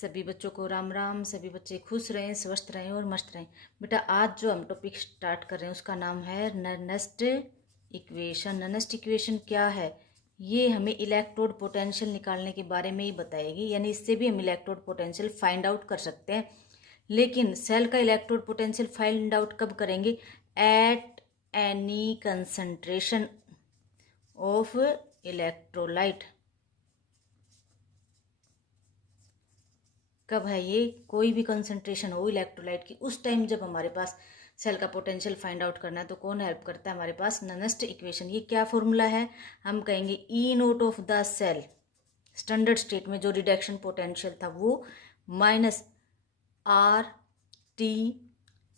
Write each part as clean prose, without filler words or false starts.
सभी बच्चों को राम राम। सभी बच्चे खुश रहें, स्वस्थ रहें और मस्त रहें। बेटा आज जो हम टॉपिक स्टार्ट कर रहे हैं उसका नाम है नर्नेस्ट इक्वेशन। नर्नेस्ट इक्वेशन क्या है? ये हमें इलेक्ट्रोड पोटेंशियल निकालने के बारे में ही बताएगी, यानी इससे भी हम इलेक्ट्रोड पोटेंशियल फाइंड आउट कर सकते हैं। लेकिन सेल का इलेक्ट्रोड पोटेंशियल फाइंड आउट कब करेंगे? At any concentration of electrolyte. कब है ये? कोई भी कंसंट्रेशन हो इलेक्ट्रोलाइट की, उस टाइम जब हमारे पास सेल का पोटेंशियल फाइंड आउट करना है तो कौन हेल्प करता है हमारे पास? नर्नेस्ट इक्वेशन। ये क्या फॉर्मूला है? हम कहेंगे E naught of the cell standard state में जो रिडक्शन पोटेंशियल था वो minus R T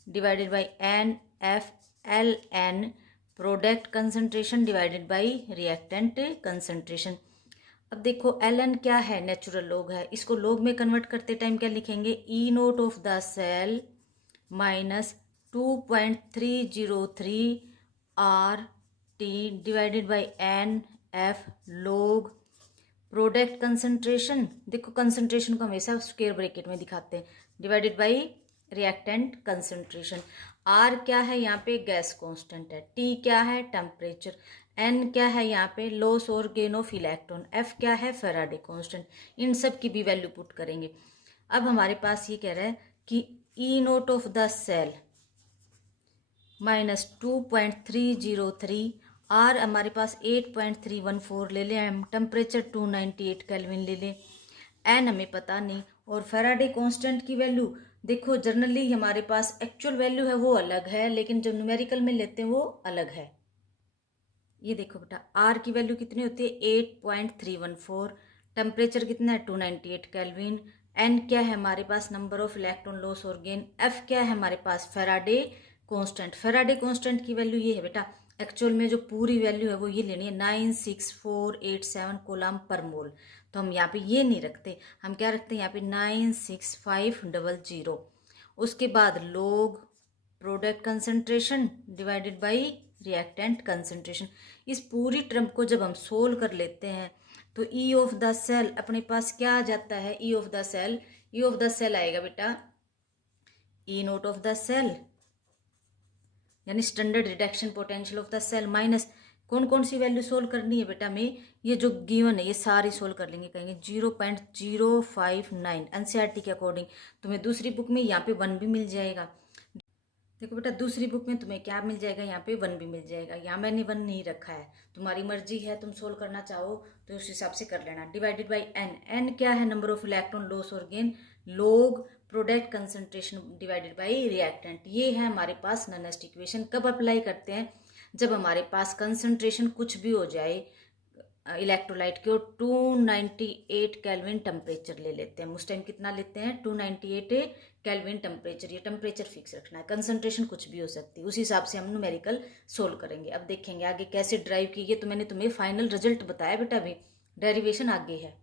divided by N F L N product concentration divided by reactant concentration. अब देखो एल एन क्या है? नेचुरल लॉग है। इसको लॉग में कन्वर्ट करते टाइम क्या लिखेंगे? E naught of the cell minus 2.303 R T divided by N F log product concentration. देखो कंसंट्रेशन को हमेशा स्क्वायर ब्रैकेट में दिखाते हैं, divided by reactant concentration. R क्या है? यहाँ पे गैस कांस्टेंट है। टी क्या है? टेम्परेचर। एन क्या है? यहाँ पे लॉस और गेन ऑफ इलेक्ट्रॉन। एफ क्या है? Faraday constant. इन सब की भी वैल्यू पुट करेंगे। अब हमारे पास ये कह रहा है कि E naught of the cell minus 2.303 R हमारे पास 8.314 ले लें हम, टेम्परेचर 298 केल्विन ले लें, एन हमें पता नहीं, और फैराडे कांस्टेंट की वैल्यू देखो जनरली हमारे पास एक्चुअल वैल्यू है वो अलग है, लेकिन जो न्यूमेरिकल में लेते हैं वो अलग है। ये देखो बेटा आर की वैल्यू कितनी होती है? 8.314। टेम्परेचर कितना है? 298 केल्विन। एन क्या है हमारे पास? नंबर ऑफ इलेक्ट्रॉन लॉस और गेन। एफ क्या है हमारे पास? Faraday constant. फैराडे कांस्टेंट की वैल्यू ये है बेटा, एक्चुअल में जो पूरी वैल्यू है वो ये लेनी है 96487 कूलम पर मोल। तो हम यहाँ पे ये नहीं रखते, हम क्या रखते हैं यहाँ पे 96500। उसके बाद लोग product concentration divided by reactant concentration. इस पूरी टर्म को जब हम सोल्व कर लेते हैं तो ई ऑफ द सेल अपने पास क्या आ जाता है? E of the cell, E of the cell आएगा बेटा E naught of the cell यानी standard reduction potential of the cell minus कौन कौन सी वैल्यू सोल्व करनी है बेटा? में ये जो गिवन है ये सारी सोल्व कर लेंगे। कहेंगे 0.059 एनसीईआरटी के अकॉर्डिंग। तुम्हें दूसरी बुक में यहाँ पे 1 भी मिल जाएगा। देखो बेटा दूसरी बुक में तुम्हें क्या मिल जाएगा? यहाँ पे 1 भी मिल जाएगा। यहाँ मैंने 1 नहीं रखा है, तुम्हारी मर्जी है, तुम सोल्व करना चाहो तो उस हिसाब से कर लेना। Divided by N. एन क्या है? नंबर ऑफ इलेक्ट्रॉन लॉस और गेन। लोग product concentration divided by reactant. ये है हमारे पास नर्नेस्ट इक्वेशन। कब अप्लाई करते हैं? जब हमारे पास कंसंट्रेशन कुछ भी हो जाए इलेक्ट्रोलाइट के, और 298 केल्विन टेम्परेचर ले लेते हैं। उस टाइम कितना लेते हैं? 298 केल्विन टेम्परेचर। ये टेम्परेचर फिक्स रखना है, कंसंट्रेशन कुछ भी हो सकती है। उस हिसाब से हम न्यूमेरिकल सोल्व करेंगे। अब देखेंगे आगे कैसे ड्राइव की। ये तो मैंने तुम्हें फाइनल रिजल्ट बताया बेटा, अभी डेरिवेशन आगे है।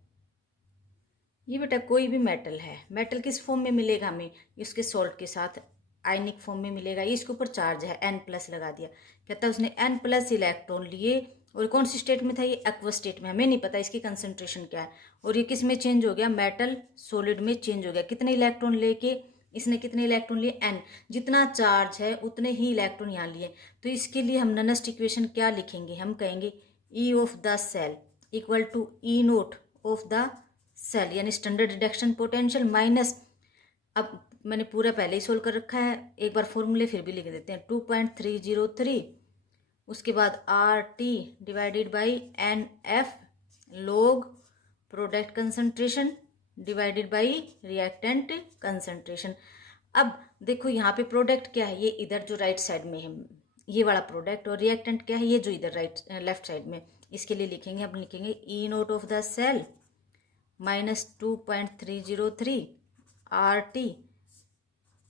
ये बेटा कोई भी मेटल है, मेटल किस फॉर्म में मिलेगा हमें? इसके सॉल्ट के साथ आयनिक फॉर्म में मिलेगा। ये इसके ऊपर चार्ज है, N+ लगा दिया। कहता है उसने N+ इलेक्ट्रॉन लिए, और कौन सी स्टेट में था? ये एक्वस स्टेट में। हमें नहीं पता इसकी कंसंट्रेशन क्या है। और ये किस में चेंज हो गया? मेटल सॉलिड में चेंज हो गया। कितने इलेक्ट्रॉन लेके इसने कितने इलेक्ट्रॉन लिए? N। जितना चार्ज है उतने ही इलेक्ट्रॉन यहाँ लिए। तो इसके लिए हम नर्नेस्ट इक्वेशन क्या लिखेंगे? हम कहेंगे E of the cell equal to E naught of the cell यानी स्टैंडर्ड रिडक्शन पोटेंशियल माइनस, अब मैंने पूरा पहले ही सोल्व कर रखा है, एक बार फॉर्मूले फिर भी लिख देते हैं, 2.303। उसके बाद R T divided by N F log product concentration divided by reactant concentration. अब देखो यहाँ पे प्रोडक्ट क्या है? ये इधर जो राइट साइड में है ये वाला प्रोडक्ट, और रिएक्टेंट क्या है? ये जो इधर लेफ्ट साइड में। इसके लिए लिखेंगे, हम लिखेंगे E naught of the cell minus 2.303 R T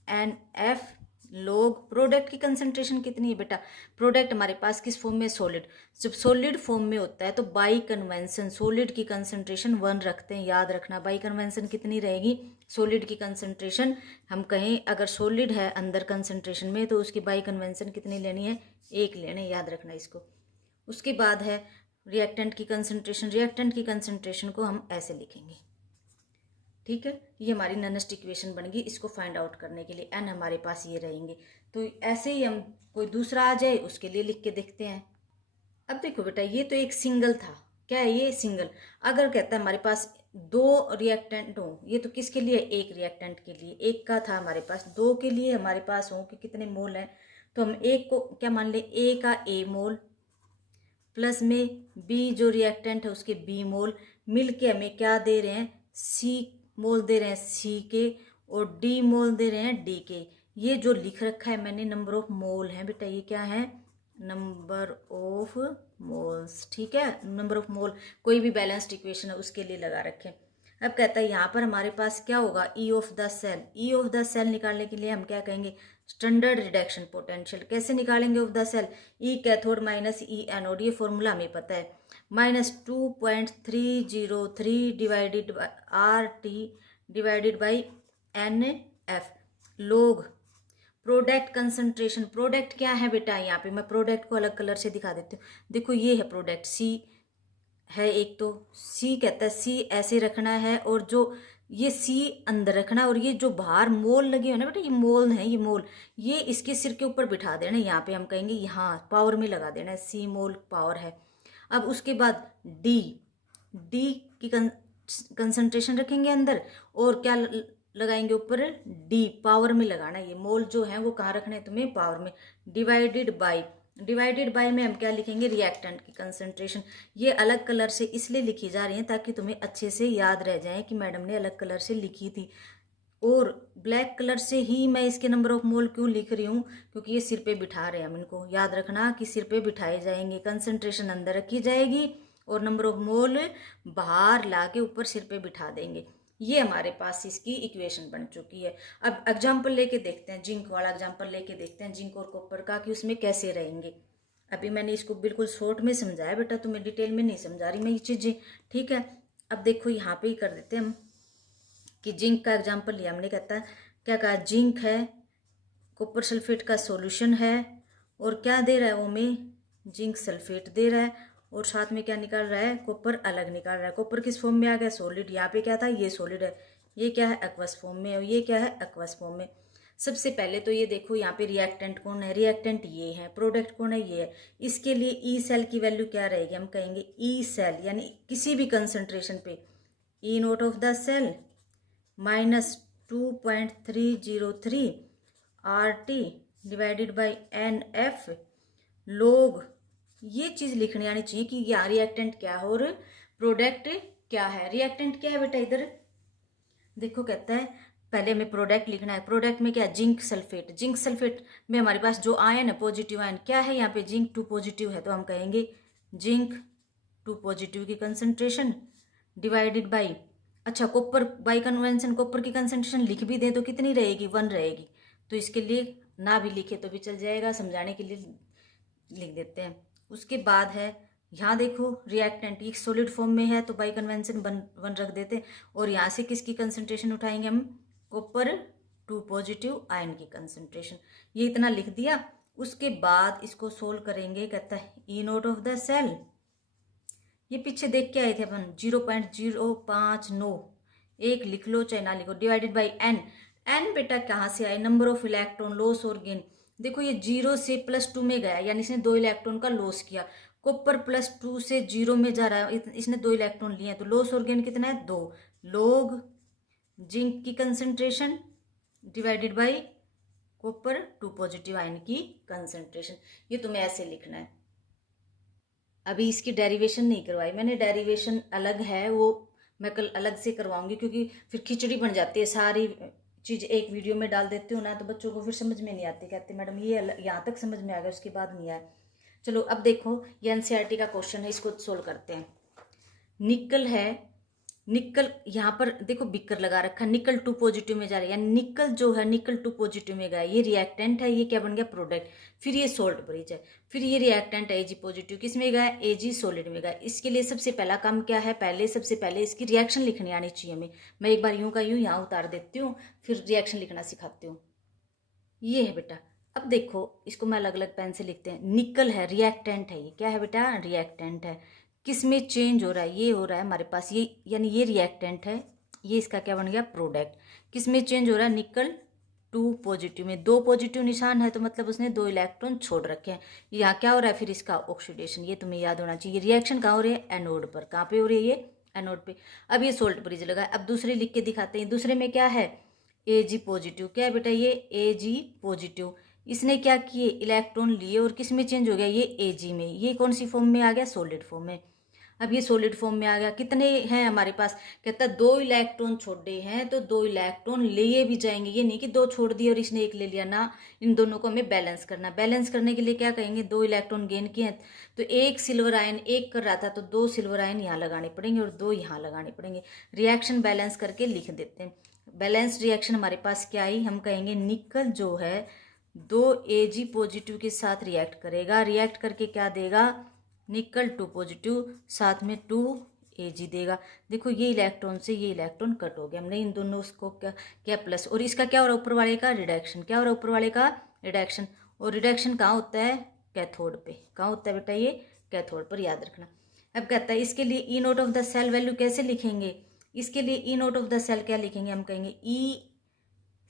N F log product की कंसंट्रेशन कितनी है बेटा? प्रोडक्ट हमारे पास किस फॉर्म में? सॉलिड। जब सॉलिड फॉर्म में होता है तो बाई कन्वेंशन सॉलिड की कंसंट्रेशन 1 रखते हैं, याद रखना। बाई कन्वेंशन कितनी रहेगी? सॉलिड की कंसंट्रेशन हम कहें अगर सॉलिड है अंदर कंसंट्रेशन में तो उसकी बाई कन्वेंशन कितनी लेनी है? 1 लेने, याद रखना इसको। उसके बाद है रिएक्टेंट की कंसंट्रेशन। रिएक्टेंट की कंसंट्रेशन को हम ऐसे लिखेंगे, ठीक है, ये हमारी नॉनेस्ट इक्वेशन बन गई इसको फाइंड आउट करने के लिए। एन हमारे पास ये रहेंगे। तो ऐसे ही हम कोई दूसरा आ जाए उसके लिए लिख के देखते हैं। अब देखो बेटा, ये तो एक सिंगल था, क्या है ये सिंगल। अगर कहता है हमारे पास दो रिएक्टेंट हो, ये तो किसके लिए, एक रिएक्टेंट के लिए, एक का था हमारे पास, दो के लिए हमारे पास हो कि कितने मोल हैं, तो हम एक को क्या मान ले, ए का ए मोल प्लस में बी जो रिएक्टेंट है उसके बी मोल, मिल के हमें क्या दे रहे हैं, सी मोल दे रहे हैं सी के, और डी मोल दे रहे हैं डी के। ये जो लिख रखा है मैंने नंबर ऑफ मोल है बेटा, ये क्या है, नंबर ऑफ मोल्स। ठीक है, नंबर ऑफ मोल कोई भी बैलेंस्ड इक्वेशन है उसके लिए लगा रखें। अब कहता है यहाँ पर हमारे पास क्या होगा, E of the cell. E of the cell निकालने के लिए हम क्या कहेंगे, स्टैंडर्ड रिडक्शन पोटेंशियल। कैसे निकालेंगे of the cell, E cathode minus E anode, ये फॉर्मूला हमें पता है, -2.303 divided by R T divided by N F log product concentration. Product क्या है बेटा, यहाँ पे मैं प्रोडक्ट को अलग कलर से दिखा देती हूँ। देखो ये है प्रोडक्ट, सी है एक, तो सी कहता है सी ऐसे रखना है, और जो ये सी अंदर रखना है, और ये जो बाहर मोल लगे हुए ना बेटा, ये मोल है, ये मोल, ये इसके सिर के ऊपर बिठा देना। यहाँ पे हम कहेंगे यहाँ पावर में लगा देना है, सी मोल पावर है। अब उसके बाद डी, डी की कंसंट्रेशन रखेंगे अंदर, और क्या लगाएंगे ऊपर, डी पावर में लगाना है। ये मोल जो है वो कहाँ रखना है तुम्हें, पावर में। डिवाइडेड बाई, डिवाइडेड बाय में हम क्या लिखेंगे, रिएक्टेंट की कंसंट्रेशन। ये अलग कलर से इसलिए लिखी जा रही है ताकि तुम्हें अच्छे से याद रह जाए कि मैडम ने अलग कलर से लिखी थी। और ब्लैक कलर से ही मैं इसके नंबर ऑफ मोल क्यों लिख रही हूँ, क्योंकि ये सिर पे बिठा रहे हैं हम इनको, याद रखना कि सिर पे बिठाए जाएंगे, कंसंट्रेशन अंदर रखी जाएगी और नंबर ऑफ मोल बाहर ला के ऊपर सिर पे बिठा देंगे। ये हमारे पास इसकी इक्वेशन बन चुकी है। अब एग्जाम्पल लेके देखते हैं, जिंक वाला एग्जाम्पल लेके देखते हैं, जिंक और कॉपर का, कि उसमें कैसे रहेंगे। अभी मैंने इसको बिल्कुल शॉर्ट में समझाया बेटा, तुम्हें डिटेल में नहीं समझा रही मैं ये चीज़ें, ठीक है। अब देखो यहाँ पे ही कर देते हैं हम, कि जिंक का एग्जाम्पल लिया हमने, कहता है क्या कहा, जिंक है, कॉपर सल्फेट का सॉल्यूशन है, और क्या दे रहा है वो में, जिंक सल्फेट दे रहा है, और साथ में क्या निकाल रहा है, कॉपर अलग निकाल रहा है। कॉपर किस फॉर्म में आ गया, सॉलिड। यहाँ पे क्या था, ये सॉलिड है, ये क्या है, एक्वस फॉर्म में, और ये क्या है, एक्वस फॉर्म में। सबसे पहले तो ये देखो यहाँ पे रिएक्टेंट कौन है, रिएक्टेंट ये है, प्रोडक्ट कौन है, ये है। इसके लिए ई सेल की वैल्यू क्या रहेगी, हम कहेंगे ई सेल यानी किसी भी कंसंट्रेशन पे E naught of the cell -2.303 R T divided by N F log. ये चीज़ लिखनी आनी चाहिए कि यहाँ रिएक्टेंट क्या है और प्रोडक्ट क्या है। रिएक्टेंट क्या है बेटा, इधर देखो कहता है पहले हमें प्रोडक्ट लिखना है। प्रोडक्ट में क्या है, जिंक सल्फेट। जिंक सल्फेट में हमारे पास जो आयन है, पॉजिटिव आयन क्या है, यहाँ पे जिंक 2 पॉजिटिव है, तो हम कहेंगे जिंक 2 पॉजिटिव की कंसंट्रेशन डिवाइडेड बाई, अच्छा कॉपर बाई कन्वेंशन कॉपर की कंसंट्रेशन लिख भी दें तो कितनी रहेगी, 1 रहेगी। तो इसके लिए ना भी लिखे तो भी चल जाएगा, समझाने के लिए लिख देते हैं। उसके बाद है यहाँ देखो रिएक्टेंट एक सॉलिड फॉर्म में है तो बाई कन्वेंशन 1 रख देते, और यहाँ से किसकी कंसंट्रेशन उठाएंगे हम, कॉपर 2 पॉजिटिव आयन की कंसंट्रेशन। ये इतना लिख दिया। उसके बाद इसको सोल्व करेंगे, कहता है E naught of the cell, ये पीछे देख के आए थे अपन 0.059, एक लिख लो चाहे ना लिखो, डिवाइडेड बाई एन। एन बेटा कहाँ से आए, नंबर ऑफ इलेक्ट्रॉन लॉस और गेन। देखो ये 0 से +2 में गया, यानी इसने 2 इलेक्ट्रॉन का लॉस किया। कॉपर +2 से 0 में जा रहा है, इसने 2 इलेक्ट्रॉन लिए हैं, तो लॉस और गेन कितना है, 2 लोग जिंक की concentration divided by copper 2 positive ion की कंसंट्रेशन। ये तुम्हें ऐसे लिखना है। अभी इसकी डेरिवेशन नहीं करवाई मैंने, डेरिवेशन अलग है, वो मैं कल अलग से करवाऊंगी, क्योंकि फिर खिचड़ी बन जाती है, सारी चीज़ एक वीडियो में डाल देती हूँ ना, तो बच्चों को फिर समझ में नहीं आती, कहते मैडम ये यहाँ तक समझ में आ गया, उसके बाद नहीं आया। चलो अब देखो ये एनसीईआरटी का क्वेश्चन है, इसको सोल्व करते हैं। निकल है, निकल यहाँ पर देखो बिकर लगा रखा, निकल 2 पॉजिटिव में जा रहा है, यानी निकल जो है निकल 2 पॉजिटिव में गया, ये रिएक्टेंट है, ये क्या बन गया, प्रोडक्ट। फिर ये सोल्ट ब्रिज है, फिर ये रिएक्टेंट है Ag पॉजिटिव, किस में गया, Ag सॉलिड में गया। इसके लिए सबसे पहला काम क्या है, सबसे पहले इसकी रिएक्शन लिखनी आनी चाहिए हमें। मैं एक बार यूं का यूं यहाँ उतार देती हूँ, फिर रिएक्शन लिखना सिखाती हूँ। ये है बेटा, अब देखो इसको मैं अलग अलग पेन से लिखते हैं। निकल है, रिएक्टेंट है, ये क्या है बेटा, रिएक्टेंट है। किस में चेंज हो रहा है, ये हो रहा है हमारे पास, ये यानी ये रिएक्टेंट है, ये इसका क्या बन गया, प्रोडक्ट। किस में चेंज हो रहा है, निकल टू पॉजिटिव में। 2 पॉजिटिव निशान है तो मतलब उसने 2 इलेक्ट्रॉन छोड़ रखे हैं। यहाँ क्या हो रहा है फिर इसका ऑक्सीडेशन, ये तुम्हें याद होना चाहिए। रिएक्शन कहाँ हो रही है, एनोड पर। कहाँ पे हो रही है, ये एनोड पे। अब ये सोल्ट ब्रिज लगा है। अब दूसरे लिख के दिखाते हैं। दूसरे में क्या है, Ag पॉजिटिव। क्या है बेटा, ये Ag पॉजिटिव। इसने क्या किए, इलेक्ट्रॉन लिए और किस में चेंज हो गया, ये Ag में। ये कौन सी फॉर्म में आ गया, सॉलिड फॉर्म में। अब ये सॉलिड फॉर्म में आ गया। कितने हैं हमारे पास, कहता है 2 इलेक्ट्रॉन छोड़े हैं तो 2 इलेक्ट्रॉन लिए भी जाएंगे। ये नहीं कि 2 छोड़ दिए और इसने 1 ले लिया ना, इन दोनों को हमें बैलेंस करना। बैलेंस करने के लिए क्या कहेंगे, 2 इलेक्ट्रॉन गेन किए हैं तो 1 सिल्वर आयन 1 कर रहा था तो 2 सिल्वर आयन यहाँ लगाने पड़ेंगे और 2 यहाँ लगाने पड़ेंगे। रिएक्शन बैलेंस करके लिख देते हैं। बैलेंस रिएक्शन हमारे पास क्या आई, हम कहेंगे निकल जो है 2 Ag पॉजिटिव के साथ रिएक्ट करेगा। रिएक्ट करके क्या देगा, निकल 2 पॉजिटिव साथ में 2 Ag देगा। देखो ये इलेक्ट्रॉन से ये इलेक्ट्रॉन कट हो गया, हमने इन दोनों उसको क्या क्या प्लस। और इसका क्या हो रहा है, ऊपर वाले का रिडक्शन। क्या हो रहा है, ऊपर वाले का रिडक्शन। और रिडक्शन कहाँ होता है, कैथोड पे। कहाँ होता है बेटा, ये कैथोड पर, याद रखना। अब कहता है इसके लिए E naught of the cell value कैसे लिखेंगे। इसके लिए E naught of the cell क्या लिखेंगे, हम कहेंगे ई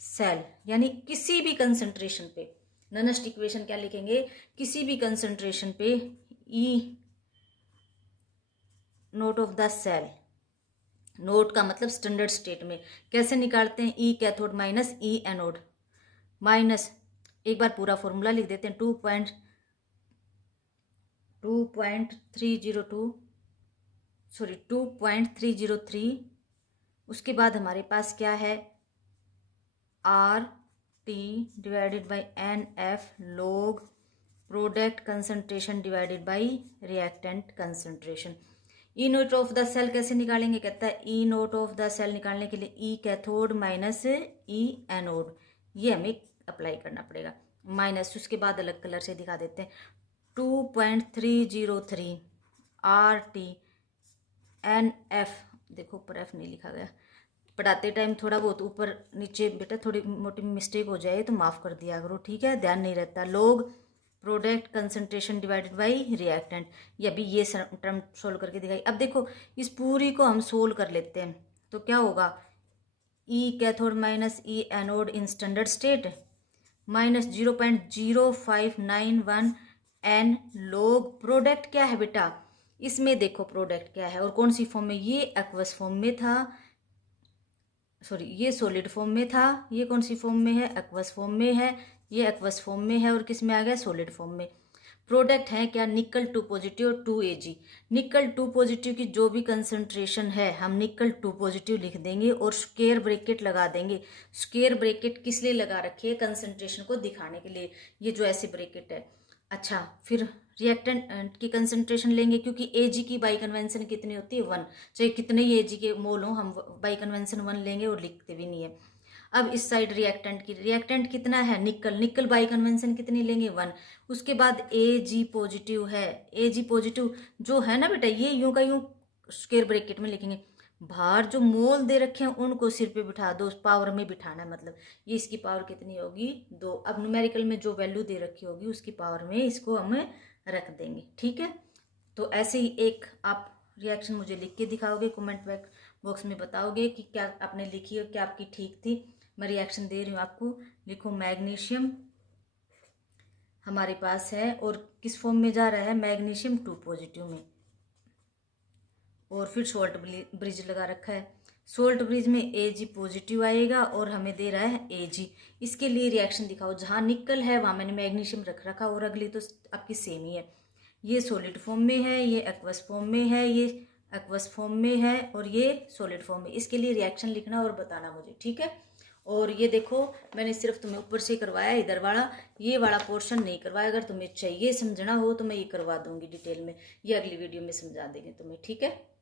सेल यानी किसी भी कंसंट्रेशन पे। ननस्ट इक्वेशन क्या लिखेंगे, किसी भी कंसंट्रेशन पे E naught of the cell. Naught का मतलब स्टैंडर्ड स्टेट में। कैसे निकालते हैं, E cathode minus E anode minus, एक बार पूरा फॉर्मूला लिख देते हैं, 2.303। उसके बाद हमारे पास क्या है, R T divided by N F log product concentration divided by reactant concentration. E naught of the cell कैसे निकालेंगे, कहता है E naught of the cell निकालने के लिए E cathode minus E anode, ये हमें अप्लाई करना पड़ेगा। माइनस, उसके बाद अलग कलर से दिखा देते हैं। 2.303 आर टी एन एफ, देखो ऊपर एफ नहीं लिखा गया, पढ़ाते टाइम थोड़ा बहुत ऊपर नीचे बेटा थोड़ी मोटी मिस्टेक हो जाए तो माफ़ कर दिया करो, ठीक है, ध्यान नहीं रहता। लोग product concentration divided by reactant, ये अभी ये टर्म सोल्व करके दिखाई। अब देखो इस पूरी को हम सोल्व कर लेते हैं तो क्या होगा, E cathode minus E anode in standard state minus 0.0591 N log product क्या है बेटा, इसमें देखो प्रोडक्ट क्या है और कौन सी फॉर्म में, ये एक्वस फॉर्म में था, सॉरी ये सॉलिड फॉर्म में था, ये कौन सी फॉर्म में है, एक्वस फॉर्म में है, ये एक्वस फॉर्म में है और किस में आ गया, सॉलिड फॉर्म में। प्रोडक्ट है क्या, निकल 2 पॉजिटिव और 2 Ag। निकल 2 पॉजिटिव की जो भी कंसंट्रेशन है हम निकल 2 पॉजिटिव लिख देंगे और स्क्वायर ब्रैकेट लगा देंगे। स्क्वायर ब्रैकेट किस लिए लगा रखी है, कंसंट्रेशन को दिखाने के लिए, ये जो ऐसे ब्रैकेट है। अच्छा फिर रिएक्टेंट की कंसंट्रेशन लेंगे क्योंकि Ag की बाई कन्वेंशन कितनी होती है, 1, चाहे कितने ही Ag के मोल हो हम बाई कन्वेंशन 1 लेंगे और लिखते भी नहीं है। अब इस साइड रिएक्टेंट की, रिएक्टेंट कितना है, निकल, निकल बाई कन्वेंशन कितनी लेंगे, 1। उसके बाद Ag पॉजिटिव है, Ag पॉजिटिव जो है ना बेटा, ये यूं का यूं स्क्वायर ब्रैकेट में लिखेंगे। बाहर जो मोल दे रखे हैं उनको सिर पे बिठा दो, पावर में बिठाना है, मतलब ये इसकी पावर कितनी होगी, 2। अब न्यूमेरिकल में जो वैल्यू दे रखी होगी उसकी पावर में इसको हम रख देंगे, ठीक है। तो ऐसे ही एक आप रिएक्शन मुझे लिख के दिखाओगे, कमेंट बॉक्स में बताओगे कि क्या आपने लिखी और क्या आपकी ठीक थी। मैं रिएक्शन दे रही हूँ आपको, लिखो मैग्नीशियम हमारे पास है और किस फॉर्म में जा रहा है, मैग्नीशियम 2 पॉजिटिव में, और फिर सोल्ट ब्रिज लगा रखा है। सोल्ट ब्रिज में Ag पॉजिटिव आएगा और हमें दे रहा है Ag। इसके लिए रिएक्शन दिखाओ, जहाँ निकल है वहाँ मैंने मैग्नीशियम रख रखा और अगली तो आपकी सेम ही है। ये सॉलिड फॉर्म में है, ये एक्वस फॉर्म में है, ये एक्वस फॉर्म में है और ये सॉलिड फॉर्म में। इसके लिए रिएक्शन लिखना और बताना मुझे, ठीक है। और ये देखो मैंने सिर्फ तुम्हें ऊपर से करवाया, इधर वाला ये वाला पोर्शन नहीं करवाया। अगर तुम्हें चाहिए समझना हो तो मैं ये करवा दूंगी डिटेल में, ये अगली वीडियो में समझा देंगे तुम्हें, ठीक है।